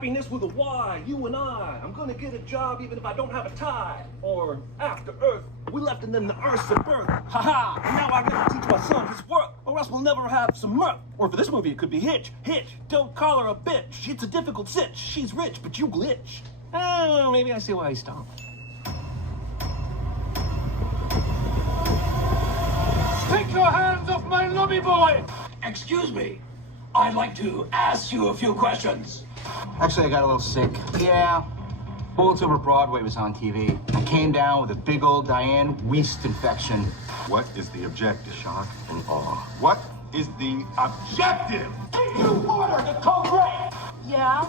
Happiness with a Y, you and I. I'm gonna get a job even if I don't have a tie. Or after Earth, we left and then the Earth's a birth. Haha, and now I gotta teach my son his work, or else we'll never have some mirth. Or for this movie, it could be Hitch. Don't call her a bitch. It's a difficult sitch. She's rich, but you glitch. Oh, maybe I see why he stopped. Take your hands off my lobby boy! Excuse me. I'd like to ask you a few questions. Actually, I got a little sick. Yeah. Bullets Over Broadway was on TV. I came down with a big old Diane Weist infection. What is the objective? Shock and awe. What is the objective? Give you water to code red! Yeah,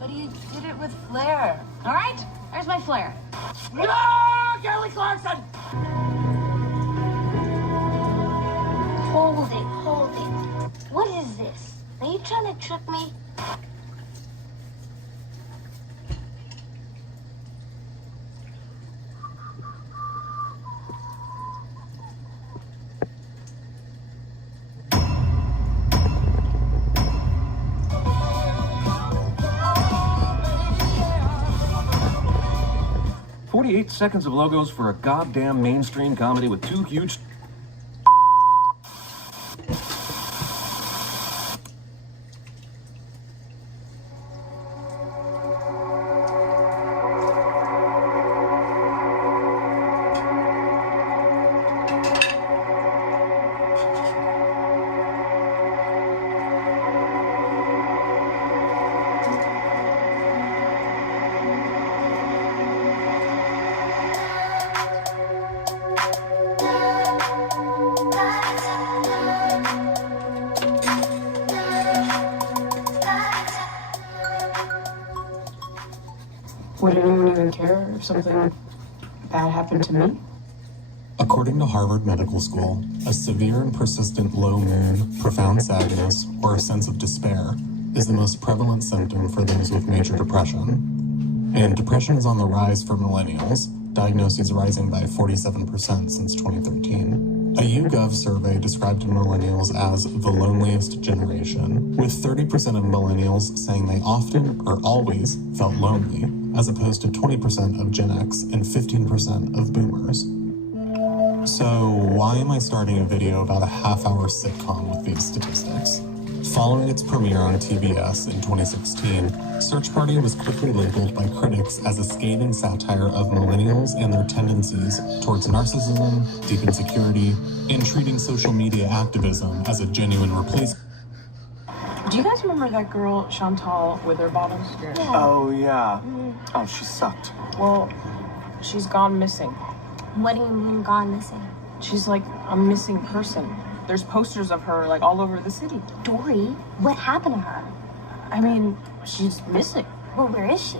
but he did it with flair. All right, there's my flair. No, Kelly Clarkson! Hold it. What is this? Are you trying to trick me? 48 seconds of logos for a goddamn mainstream comedy with two huge... Would anyone even care if something bad happened to me? According to Harvard Medical School, a severe and persistent low mood, profound sadness, or a sense of despair is the most prevalent symptom for those with major depression. And depression is on the rise for millennials, diagnoses rising by 47% since 2013. A YouGov survey described millennials as the loneliest generation, with 30% of millennials saying they often or always felt lonely, as opposed to 20% of Gen X and 15% of boomers. So why am I starting a video about a half-hour sitcom with these statistics? Following its premiere on TBS in 2016, Search Party was quickly labeled by critics as a scathing satire of millennials and their tendencies towards narcissism, deep insecurity, and treating social media activism as a genuine replacement. Do you guys remember that girl, Chantal Witherbottom? Yeah. Oh, yeah. Oh, she sucked. Well, she's gone missing. What do you mean gone missing? She's like a missing person. There's posters of her like all over the city. Dory, what happened to her? I mean, she's missing. Well, where is she?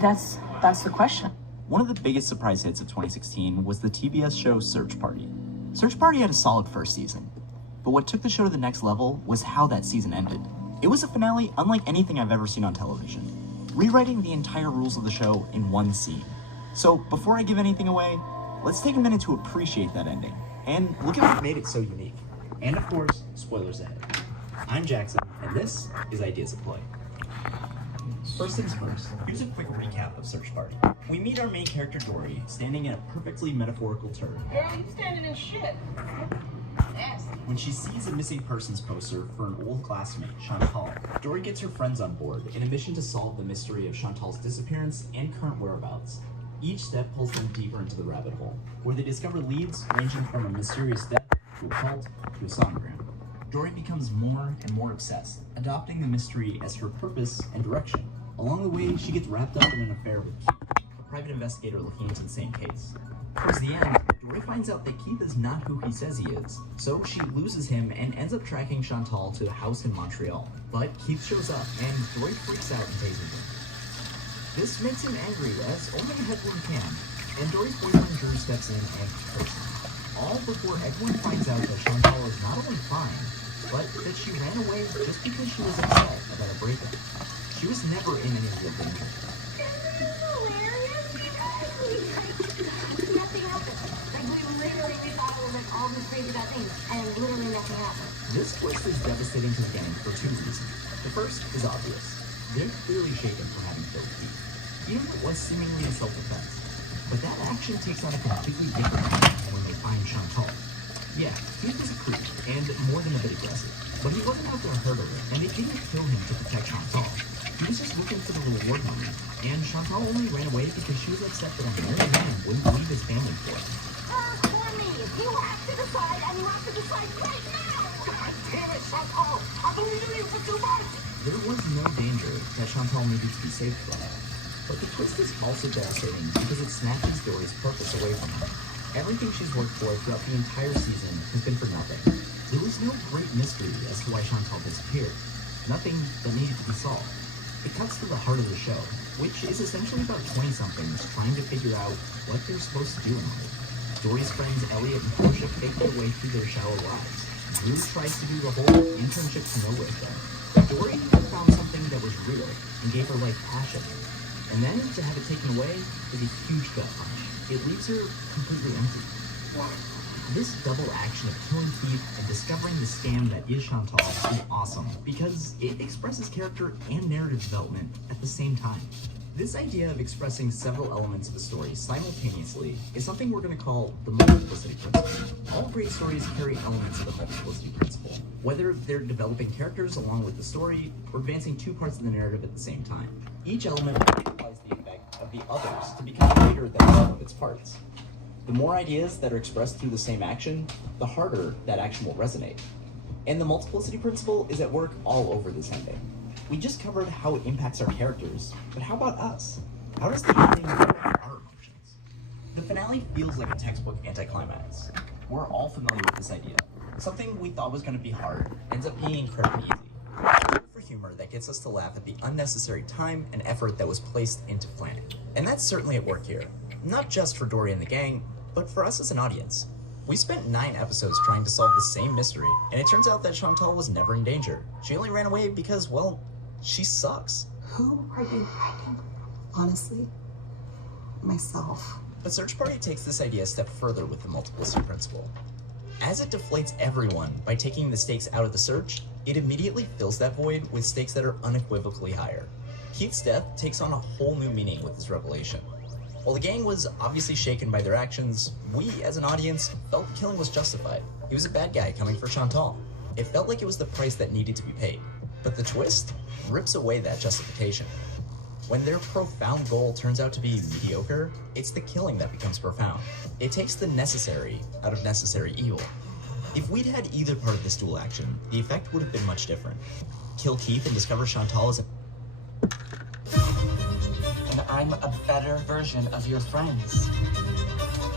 That's the question. One of the biggest surprise hits of 2016 was the TBS show Search Party. Search Party had a solid first season, but what took the show to the next level was how that season ended. It was a finale unlike anything I've ever seen on television, rewriting the entire rules of the show in one scene. So before I give anything away, let's take a minute to appreciate that ending and look at what made it so unique. And of course, spoilers ahead. I'm Jackson, and this is Ideas at Play. First things first, here's a quick recap of Search Party. We meet our main character Dory standing in a perfectly metaphorical turn. Girl, you standing in shit. Nasty. When she sees a missing persons poster for an old classmate, Chantal, Dory gets her friends on board in a mission to solve the mystery of Chantal's disappearance and current whereabouts. Each step pulls them deeper into the rabbit hole, where they discover leads ranging from a mysterious death to a cult to a sonogram. Dory becomes more and more obsessed, adopting the mystery as her purpose and direction. Along the way, she gets wrapped up in an affair with Keith, a private investigator looking into the same case. Towards the end, Dory finds out that Keith is not who he says he is, so she loses him and ends up tracking Chantal to a house in Montreal. But Keith shows up, and Dory freaks out and tases him. This makes him angry, as only a headwind can, and Dory's boyfriend Drew steps in and hurts him. All before everyone finds out that Chantal is not only fine, but that she ran away just because she was upset about a breakup. She was never in any real danger. Nothing happened. Like, we thought it was like all these crazy bad things, and literally nothing happened. This twist is devastating to the gang for two reasons. The first is obvious. They're clearly shaken from having killed Keith, even if it was seemingly in self-defense. But that action takes on a completely different meaning when they find Chantal. Yeah, Keith was a creep, and more than a bit aggressive. But he wasn't out there to hurt her, and they didn't kill him to protect Chantal. He was just looking for the reward money, and Chantal only ran away because she was upset that a married man wouldn't leave his family for him. For me, you have to decide, and you have to decide right now! God damn it, Chantal! I've only known you for 2 months! There was no danger that Chantal needed to be saved from. But the twist is also devastating because it snatches Dory's purpose away from her. Everything she's worked for throughout the entire season has been for nothing. There was no great mystery as to why Chantal disappeared. Nothing that needed to be solved. It cuts to the heart of the show, which is essentially about 20-somethings trying to figure out what they're supposed to do in life. Dory's friends Elliot and Portia fake their way through their shallow lives. Drew tries to do the whole internship to nowhere thing. But Dory found something that was real and gave her life passion. And then to have it taken away is a huge gut punch. It leaves her completely empty. This double action of killing Keith and discovering the scam that is Chantal is awesome because it expresses character and narrative development at the same time. This idea of expressing several elements of a story simultaneously is something we're going to call the multiplicity principle. All great stories carry elements of the multiplicity principle, whether they're developing characters along with the story or advancing 2 parts of the narrative at the same time. Each element multiplies the effect of the others to become greater than the sum of its parts. The more ideas that are expressed through the same action, the harder that action will resonate. And the multiplicity principle is at work all over this ending. We just covered how it impacts our characters, but how about us? How does the ending affect our emotions? The finale feels like a textbook anticlimax. We're all familiar with this idea. Something we thought was going to be hard ends up being incredibly easy. For humor that gets us to laugh at the unnecessary time and effort that was placed into planning. And that's certainly at work here. Not just for Dory and the gang, but for us as an audience. We spent 9 episodes trying to solve the same mystery, and it turns out that Chantal was never in danger. She only ran away because, well, she sucks. Who are you hiding? Honestly, myself. But Search Party takes this idea a step further with the multiplicity principle. As it deflates everyone by taking the stakes out of the search, it immediately fills that void with stakes that are unequivocally higher. Keith's death takes on a whole new meaning with this revelation. While the gang was obviously shaken by their actions, we, as an audience, felt the killing was justified. He was a bad guy coming for Chantal. It felt like it was the price that needed to be paid. But the twist rips away that justification. When their profound goal turns out to be mediocre, it's the killing that becomes profound. It takes the necessary out of necessary evil. If we'd had either part of this dual action, the effect would have been much different. Kill Keith and discover Chantal as a... And I'm a better version of your friends.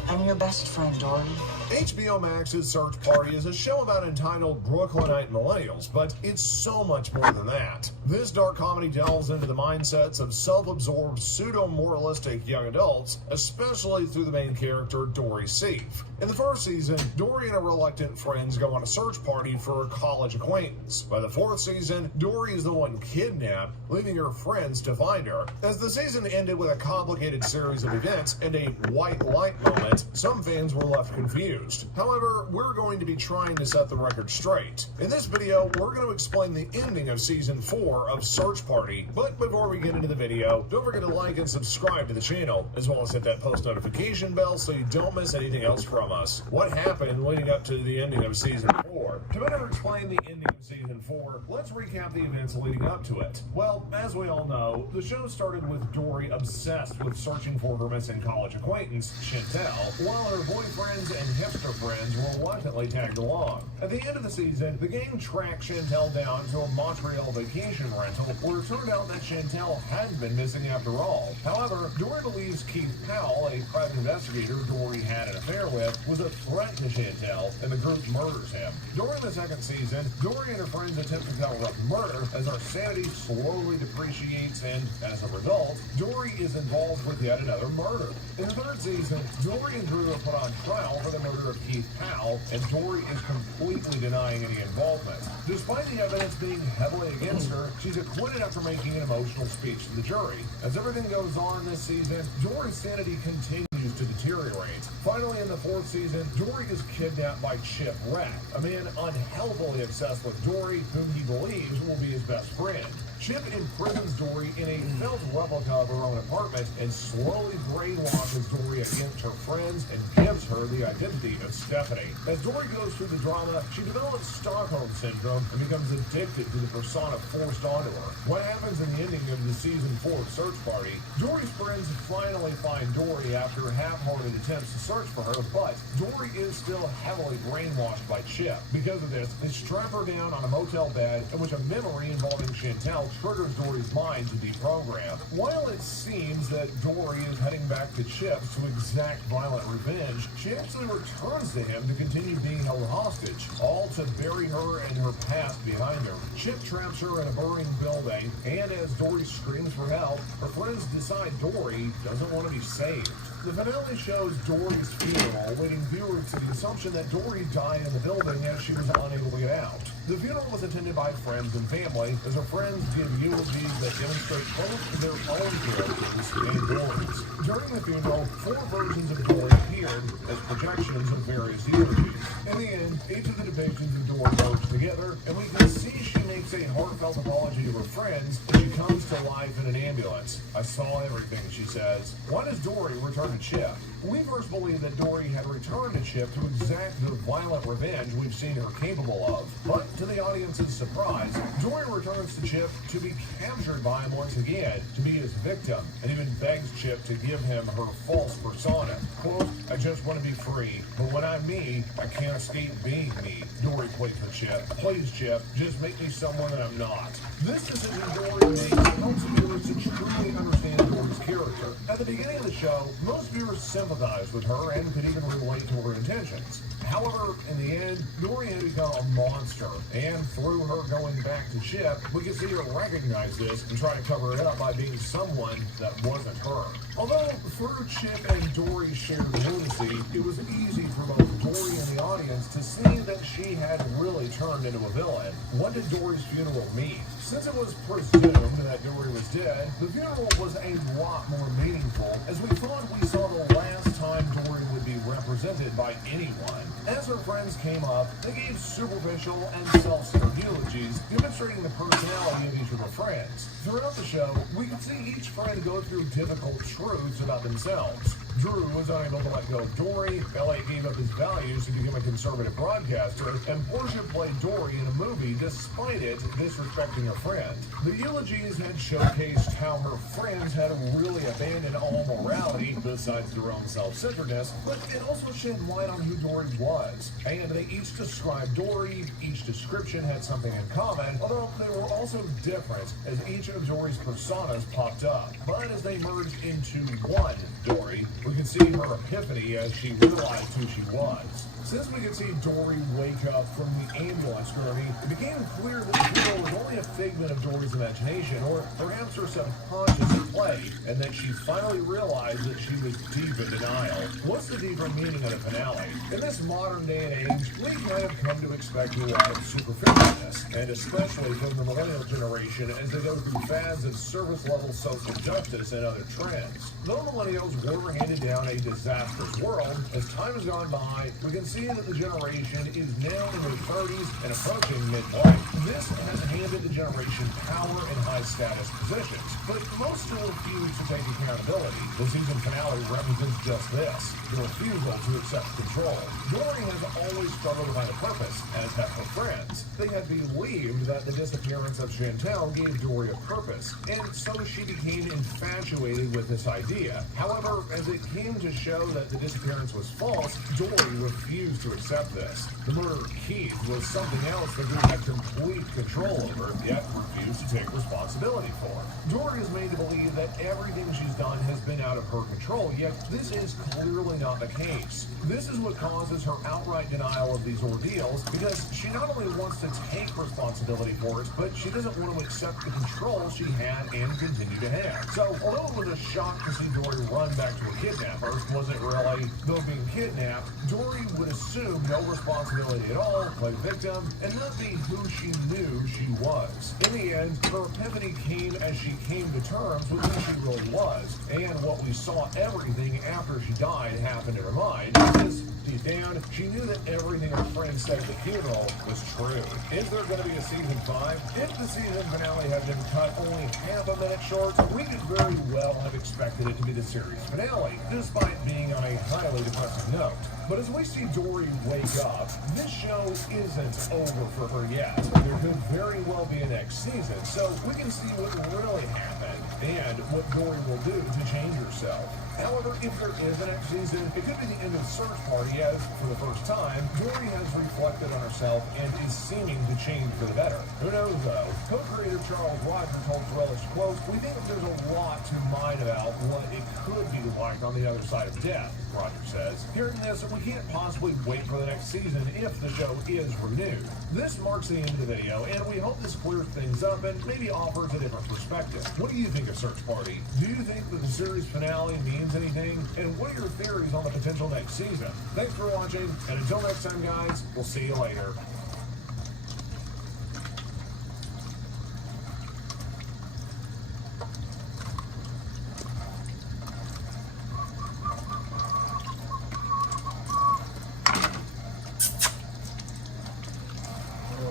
I'm your best friend, Dory. HBO Max's Search Party is a show about entitled Brooklynite millennials, but it's so much more than that. This dark comedy delves into the mindsets of self-absorbed, pseudo-moralistic young adults, especially through the main character, Dory Seif. In the first season, Dory and her reluctant friends go on a search party for a college acquaintance. By the 4th season, Dory is the one kidnapped, leaving her friends to find her. As the season ended with a complicated series of events and a white light moment, some fans were left confused. However, we're going to be trying to set the record straight. In this video, we're going to explain the ending of Season 4 of Search Party. But before we get into the video, don't forget to like and subscribe to the channel, as well as hit that post notification bell so you don't miss anything else from us. What happened leading up to the ending of Season 4? To better explain the ending of Season 4, let's recap the events leading up to it. Well, as we all know, the show started with Dory obsessed with searching for her missing college acquaintance, Chantal, while her boyfriends and hipster friends reluctantly tagged along. At the end of the season, the gang tracked Chantal down to a Montreal vacation rental, where it turned out that Chantal hadn't been missing after all. However, Dory believes Keith Powell, a private investigator Dory had an affair with, was a threat to Chantal, and the group murders him. During the 2nd season, Dory and her friends attempt to cover up the murder as her sanity slowly depreciates, and as a result, Dory is involved with yet another murder. In the 3rd season, Dory and Drew are put on trial for the murder of Keith Powell, and Dory is completely denying any involvement. Despite the evidence being heavily against her, she's acquitted after making an emotional speech to the jury. As everything goes on this season, Dory's sanity continues to deteriorate. Finally, in the 4th season, Dory is kidnapped by Chip Rack, a man unhealthily obsessed with Dory, whom he believes will be his best friend. Chip imprisons Dory in a felt replica of her own apartment and slowly brainwashes Dory against her friends and gives her the identity of Stephanie. As Dory goes through the drama, she develops Stockholm Syndrome and becomes addicted to the persona forced onto her. What happens in the ending of the season 4 Search Party? Dory's friends finally find Dory after half-hearted attempts to search for her, but Dory is still heavily brainwashed by Chip. Because of this, they strap her down on a motel bed in which a memory involving Chantel triggers Dory's mind to deprogram. While it seems that Dory is heading back to Chip to exact violent revenge, she actually returns to him to continue being held hostage, all to bury her and her past behind her. Chip traps her in a burning building, and as Dory screams for help, her friends decide Dory doesn't want to be saved. The finale shows Dory's funeral, leading viewers to the assumption that Dory died in the building as she was unable to get out. The funeral was attended by friends and family, as her friends give eulogies that demonstrate both their own characters and Dory's. During the funeral, 4 versions of Dory appeared as projections of various eulogies. In the end, each of the depictions of Dory merged together, and we can see she makes a heartfelt apology to her friends as she comes to life in an ambulance. "I saw everything," she says. Why does Dory return to Chip? We first believe that Dory had returned to Chip to exact the violent revenge we've seen her capable of. But to the audience's surprise, Dory returns to Chip to be captured by him once again, to be his victim, and even begs Chip to give him her false persona. Quote, "I just want to be free, but when I'm me, I can't escape being me," Dory pleads for Chip. "Please, Chip, just make me someone that I'm not." This decision Dory makes helps viewers to truly understand Dory's character. At the beginning of the show, most viewers sympathized with her and could even relate to her intentions. However, in the end, Dory had become a monster, and through her going back to Chip, we can see her recognize this and try to cover it up by being someone that wasn't her. Although through Chip and Dory's shared lunacy, it was easy for both Dory and the audience to see that she had really turned into a villain. What did Dory's funeral mean? Since it was presumed that Dory was dead, the funeral was a lot more meaningful, as we thought we saw the last time Dory would be represented by anyone. As her friends came up, they gave superficial and self-centered eulogies, demonstrating the personality of each of her friends. Throughout the show, we could see each friend go through difficult truths about themselves. Drew was unable to let go of Dory, Elliot gave up his values to become a conservative broadcaster, and Portia played Dory in a movie despite it disrespecting her friend. The eulogies had showcased how her friends had really abandoned all morality besides their own self-centeredness, but it also shed light on who Dory was. And they each described Dory, each description had something in common, although they were also different as each of Dory's personas popped up. But as they merged into one Dory, we can see her epiphany as she realized who she was. Since we could see Dory wake up from the ambulance journey, it became clear that the hero was only a figment of Dory's imagination, or perhaps her subconscious at play, and that she finally realized that she was deep in denial. What's the deeper meaning of the finale? In this modern day and age, we kind of come to expect a lot of superficialness, and especially from the millennial generation as they go through fads of service-level social justice and other trends. Though millennials were handed down a disastrous world, as time has gone by, we can see that the generation is now in their 30s and approaching midlife. This has handed the generation power and high-status positions, but most still refuse to take accountability. The season finale represents just this, the refusal to accept control. Dory has always struggled to find a purpose, as have her friends. They had believed that the disappearance of Chantel gave Dory a purpose, and so she became infatuated with this idea. However, as it came to show that the disappearance was false, Dory refused to accept this. The murder of Keith was something else the group had complete control over, yet refused to take responsibility for. Dory is made to believe that everything she's done has been out of her control, yet this is clearly not the case. This is what causes her outright denial of these ordeals, because she not only wants to take responsibility for it, but she doesn't want to accept the control she had and continue to have. So, although it was a shock to see Dory run back to a kidnapper, was it really? Though being kidnapped, Dory would assume no responsibility at all, play victim, and not be who she knew she was. In the end, her epiphany came as she came to terms with who she really was. And what we saw everything after she died happened in her mind. Because deep down, she knew that everything her friends said at the funeral was true. Is there going to be a season 5? If the season finale had been cut only half a minute short, we could very well have expected it to be the series finale, despite being on a highly depressing note. But as we see Dory wake up, this show isn't over for her yet. There could very well be a next season, so we can see what really happened and what Dory will do to change herself. However, if there is a next season, it could be the end of Search Party as, for the first time, Dory has reflected on herself and is seeming to change for the better. Who knows, though? Co-creator Charles Roger told Relish, quote, "We think that there's a lot to mine about what it could be like on the other side of death," Roger says. Hearing this, we can't possibly wait for the next season if the show is renewed. This marks the end of the video, and we hope this clears things up and maybe offers a different perspective. What do you think of Search Party? Do you think that the series finale means anything? And what are your theories on the potential next season? Thanks for watching, and until next time, guys, we'll see you later.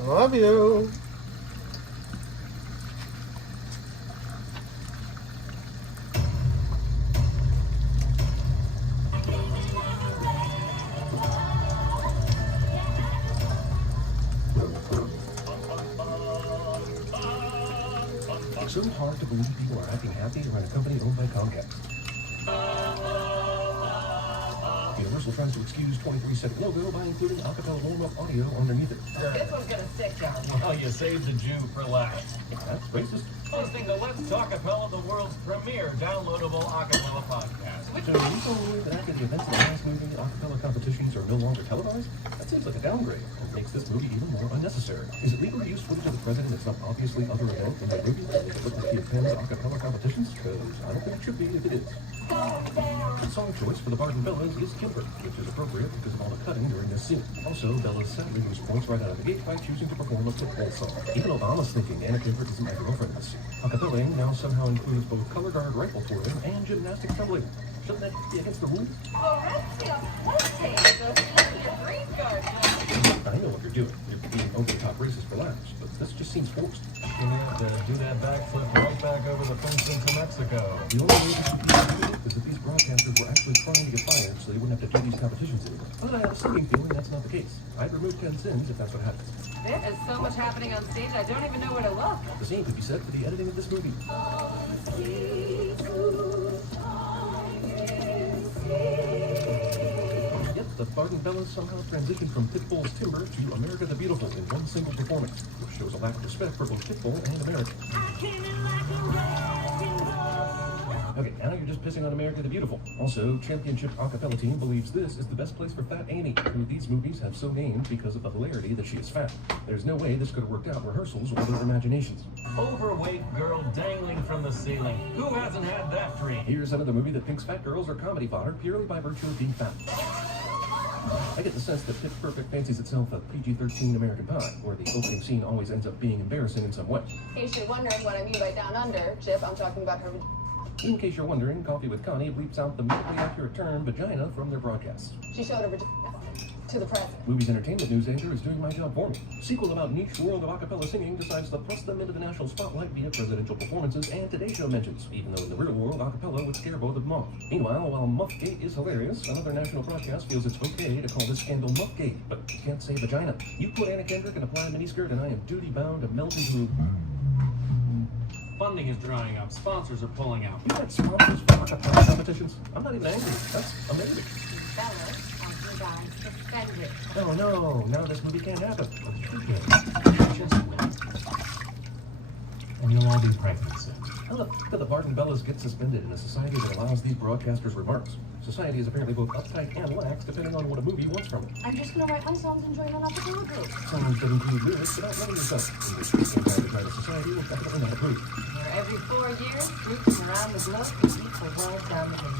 Love you. It's so hard to believe people are acting happy around a company owned by Comcast. Universal tries to excuse 23-second logo by including acapella warm-up audio underneath it. This one's gonna stick, John. Well, you saved the Jew for last. That's racist. Listening to Let's Talk Acapella, the world's premier downloadable acapella podcast. So you told me that after the events of the last movie, acapella competitions are no longer televised? That seems like a downgrade and makes this movie even more unnecessary. Is it legal to use footage of the president at some obviously other event in the movie that look like he attends acapella competitions? Because I don't think it should be if it is. The song choice for the Barton Bellas is Kimber, which is appropriate because of all the cutting during this scene. Also, Bella's sadly lose points right out of the gate by choosing to perform a football song. Even Obama's thinking Anna Kimber isn't my girlfriend in this scene. Acapellaing now somehow includes both color guard rifle twirling and gymnastics tumbling. Shouldn't that be against the rules? I know what you're doing. You're being over-the-top racist for laughs, but this just seems forced. You have to do that backflip right back over the fence into Mexico. The only way this would be is if these broadcasters were actually trying to get fired so they wouldn't have to do these competitions anymore. But I have a sneaking feeling that's not the case. I'd remove Ken Sims if that's what happens. There is so much happening on stage, I don't even know where to look. The same could be said for the editing of this movie. Yep, the Barton Bellas somehow transitioned from Pitbull's Timber to America the Beautiful in one single performance, which shows a lack of respect for both Pitbull and America. Okay, now you're just pissing on America the Beautiful. Also, Championship Acapella Team believes this is the best place for Fat Amy, who these movies have so named because of the hilarity that she is fat. There's no way this could have worked out in rehearsals or their imaginations. Overweight girl dangling from the ceiling. Who hasn't had that dream? Here's another movie that thinks fat girls are comedy fodder purely by virtue of being fat. I get the sense that Pitch Perfect fancies itself a PG-13 American Pie, where the opening scene always ends up being embarrassing in some way. In case you're wondering what I mean by down under, Chip, I'm talking about her. In case you're wondering, Coffee with Connie bleeps out the medically accurate term vagina from their broadcasts. She showed her vagina to the president. Movies Entertainment News anchor is doing my job for me. Sequel about niche world of acapella singing decides to thrust them into the national spotlight via presidential performances and Today Show mentions, even though in the real world acapella would scare both of them off. Meanwhile, while Muffgate is hilarious, another national broadcast feels it's okay to call this scandal Muffgate, but you can't say vagina. You put Anna Kendrick in a plaid miniskirt and I am duty-bound to melt into... Funding is drying up. Sponsors are pulling out. You got sponsors for acapella competitions? I'm not even angry. That's amazing. Bella, you guys suspended. Oh no, now this movie can't happen. Just wait. And you'll all be pregnant soon. I love that the Barton Bellas get suspended in a society that allows these broadcasters remarks. Society is apparently both uptight and lax depending on what a movie wants from it. I'm just gonna write my songs and join an acapella group. Songs that include lyrics without letting yourself, in which the entire society will definitely not approve. Where every 4 years, groups from around the globe compete for world domination.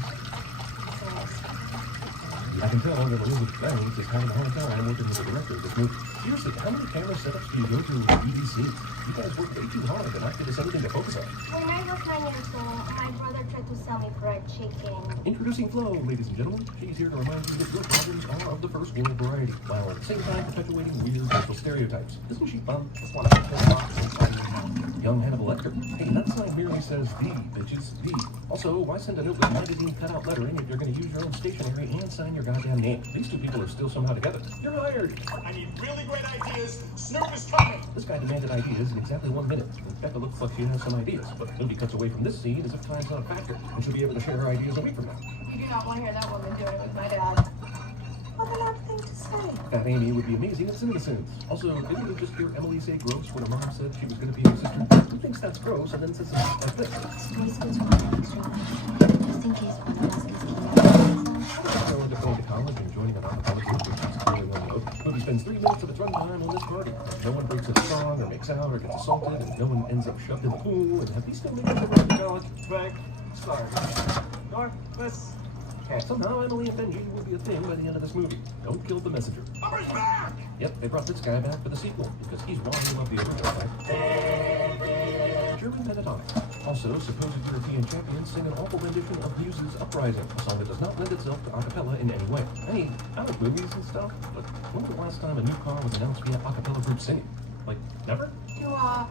I can tell that Elizabeth Banks is having a hard time working with the director of this movie. Seriously, how many camera setups do you go through with BBC? You guys work way too hard and not give us anything to focus on. When I was 9 years old, my brother tried to sell me fried chicken. Introducing Flo, ladies and gentlemen. She's here to remind you that your problems are of the first world variety, while at the same time perpetuating weird racial stereotypes. Isn't she fun? Just want to put this box inside your house. Young Hannibal Lecter. Hey, that sign merely says the, bitches, the. Also, why send a note with magazine cutout lettering if you're going to use your own stationery and sign your goddamn name? These two people are still somehow together. You're hired. I need really great ideas. Snoop is coming. This guy demanded ideas in exactly 1 minute. Becca looks like she has some ideas, but nobody cuts away from this scene as if time's not a factor, and she'll be able to share her ideas a week from now. You do not want to hear that woman doing it with my dad. What an odd thing to say. Fat Amy would be amazing at CinemaSins. Also, didn't you just hear Emily say gross when her mom said she was going to be her sister? Who thinks that's gross and then says something like this? It's nice to talk extra just in case one of us gets I don't end up going to college and joining an acapella group, which is clearly one note. The movie spends 3 minutes of its runtime on this party. No one breaks a song or makes out or gets assaulted, and no one ends up shoved in the pool. And have these still made it to college? Frank, sorry. Northwest. Somehow Emily and Benji will be a thing by the end of this movie. Don't kill the messenger. Bummer's back! Yep, they brought this guy back for the sequel, because he's wanting of the original, right? German pentatonic. Also, supposed European champions sing an awful rendition of Muse's Uprising, a song that does not lend itself to a cappella in any way. I mean, I like movies and stuff, but when's the last time a new car was announced via a cappella group singing? Like, never? You are,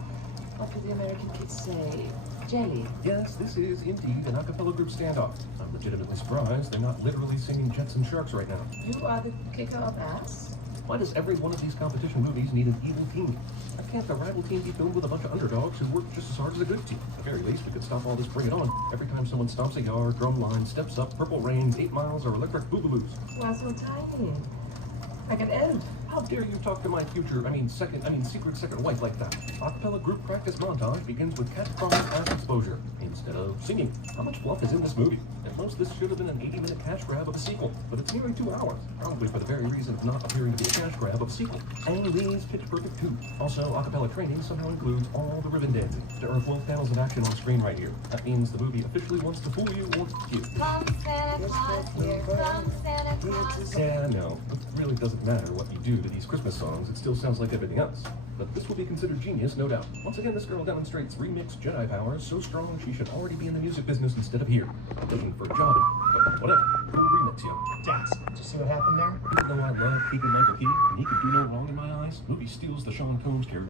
what do the American kids say, jelly? Yes, this is indeed an a cappella group standoff. I'm legitimately surprised they're not literally singing Jets and Sharks right now. You are the kicker of ass? Why does every one of these competition movies need an evil team? Why can't the rival team be filled with a bunch of underdogs who work just as hard as a good team? At the very least, we could stop all this Bring It On. Every time someone stomps a yard, drum line, steps up, Purple Rain, 8 Miles, or Electric Boogaloo's. Why so tiny? Like an elf. How dare you talk to my future, secret second wife like that? Acapella group practice montage begins with cat crawling ass exposure instead of singing. How much fluff is in this movie? At most, this should have been an 80-minute cash grab of a sequel, but it's nearing 2 hours, probably for the very reason of not appearing to be a cash grab of a sequel. Ang Lee's Pitch Perfect 2. Also, acapella training somehow includes all the ribbon dancing. There are 12 panels of action on screen right here. That means the movie officially wants to fool you or you. Come Santa Claus, here comes Santa Claus. Yeah, no, it really doesn't matter what you do to these Christmas songs, it still sounds like everything else. But this will be considered genius, no doubt. Once again, this girl demonstrates remixed Jedi powers so strong she should already be in the music business instead of here, looking for a job. But whatever, cool remix, yo. Did you see what happened there? Even though I love Keegan-Michael Key, and he could do no wrong in my eyes, movie steals the Sean Combs character.